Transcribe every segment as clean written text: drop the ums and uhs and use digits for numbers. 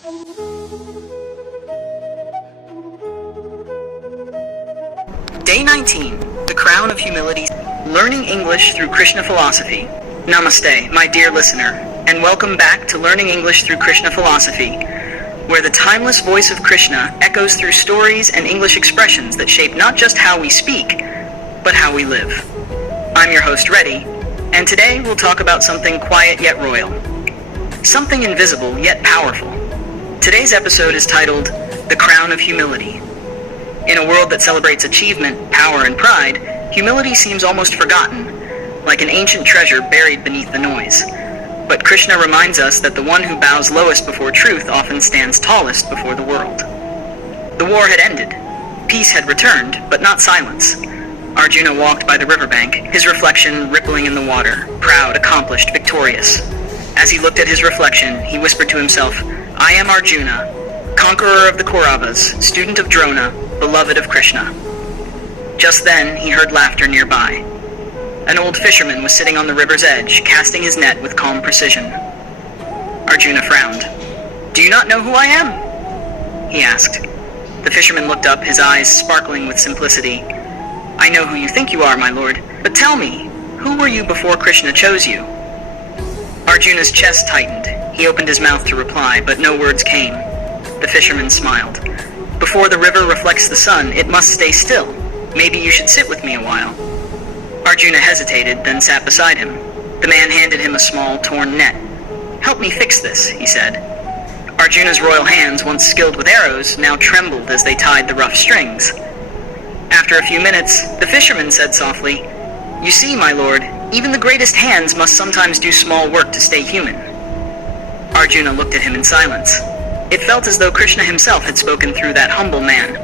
Day 19, The Crown of Humility, Learning English Through Krishna Philosophy. Namaste, my dear listener, and welcome back to Learning English Through Krishna Philosophy, where the timeless voice of Krishna echoes through stories and English expressions that shape not just how we speak, but how we live. I'm your host, Reddy, and today we'll talk about something quiet yet royal. Something invisible yet powerful. Today's episode is titled, The Crown of Humility. In a world that celebrates achievement, power, and pride, humility seems almost forgotten, like an ancient treasure buried beneath the noise. But Krishna reminds us that the one who bows lowest before truth often stands tallest before the world. The war had ended. Peace had returned, but not silence. Arjuna walked by the riverbank, his reflection rippling in the water, proud, accomplished, victorious. As he looked at his reflection, he whispered to himself, "I am Arjuna, conqueror of the Kauravas, student of Drona, beloved of Krishna." Just then, he heard laughter nearby. An old fisherman was sitting on the river's edge, casting his net with calm precision. Arjuna frowned. "Do you not know who I am?" he asked. The fisherman looked up, his eyes sparkling with simplicity. "I know who you think you are, my lord, but tell me, who were you before Krishna chose you?" Arjuna's chest tightened. He opened his mouth to reply, but no words came. The fisherman smiled. "Before the river reflects the sun, it must stay still. Maybe you should sit with me a while." Arjuna hesitated, then sat beside him. The man handed him a small, torn net. "Help me fix this," he said. Arjuna's royal hands, once skilled with arrows, now trembled as they tied the rough strings. After a few minutes, the fisherman said softly, "You see, my lord, even the greatest hands must sometimes do small work to stay human." Arjuna looked at him in silence. It felt as though Krishna himself had spoken through that humble man.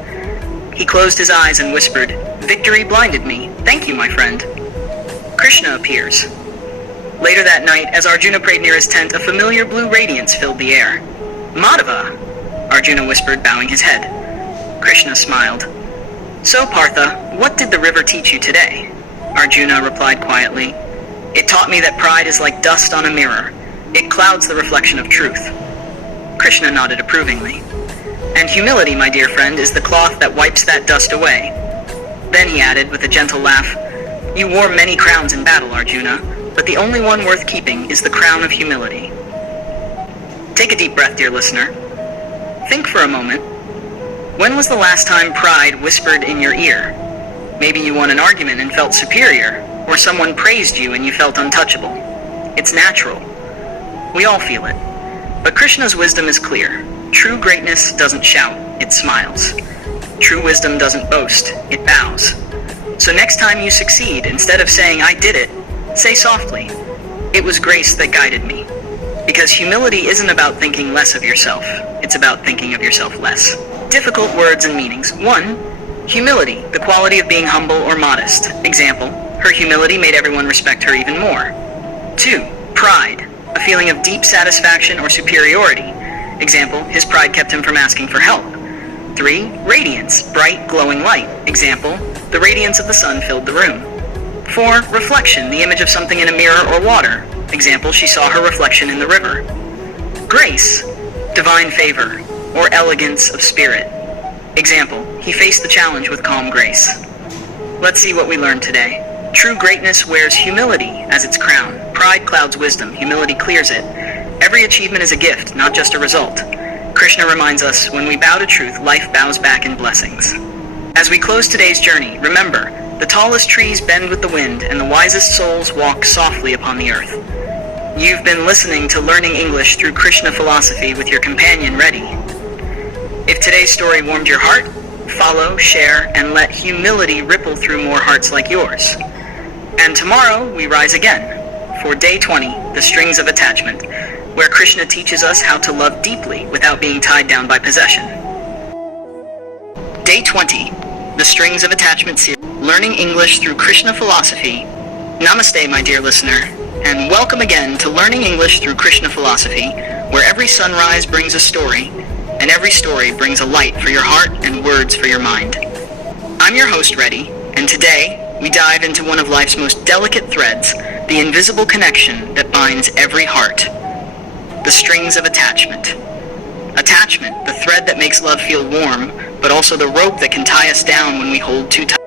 He closed his eyes and whispered, "Victory blinded me. Thank you, my friend." Krishna appears. Later that night, as Arjuna prayed near his tent, a familiar blue radiance filled the air. "Madhava," Arjuna whispered, bowing his head. Krishna smiled. "So, Partha, what did the river teach you today?" Arjuna replied quietly, "It taught me that pride is like dust on a mirror. It clouds the reflection of truth." Krishna nodded approvingly. "And humility, my dear friend, is the cloth that wipes that dust away." Then he added with a gentle laugh, "You wore many crowns in battle, Arjuna, but the only one worth keeping is the crown of humility." Take a deep breath, dear listener. Think for a moment. When was the last time pride whispered in your ear? Maybe you won an argument and felt superior, or someone praised you and you felt untouchable. It's natural. We all feel it. But Krishna's wisdom is clear. True greatness doesn't shout, it smiles. True wisdom doesn't boast, it bows. So next time you succeed, instead of saying, "I did it," say softly, "It was grace that guided me." Because humility isn't about thinking less of yourself, it's about thinking of yourself less. Difficult words and meanings. 1. Humility, the quality of being humble or modest. Example, her humility made everyone respect her even more. 2. Pride, a feeling of deep satisfaction or superiority. Example, his pride kept him from asking for help. 3. Radiance, bright, glowing light. Example, the radiance of the sun filled the room. 4. Reflection, the image of something in a mirror or water. Example, she saw her reflection in the river. Grace, divine favor, or elegance of spirit. Example, he faced the challenge with calm grace. Let's see what we learned today. True greatness wears humility as its crown. Pride clouds wisdom, humility clears it. Every achievement is a gift, not just a result. Krishna reminds us, when we bow to truth, life bows back in blessings. As we close today's journey, remember, the tallest trees bend with the wind, and the wisest souls walk softly upon the earth. You've been listening to Learning English Through Krishna Philosophy with your companion, Reddy. If today's story warmed your heart, follow, share, and let humility ripple through more hearts like yours. And tomorrow, we rise again for Day 20, The Strings of Attachment, where Krishna teaches us how to love deeply without being tied down by possession. Day 20, The Strings of Attachment series, Learning English Through Krishna Philosophy. Namaste, my dear listener, and welcome again to Learning English Through Krishna Philosophy, where every sunrise brings a story, and every story brings a light for your heart and words for your mind. I'm your host, Reddy, and today we dive into one of life's most delicate threads, the invisible connection that binds every heart, the strings of attachment. Attachment, the thread that makes love feel warm, but also the rope that can tie us down when we hold too tight.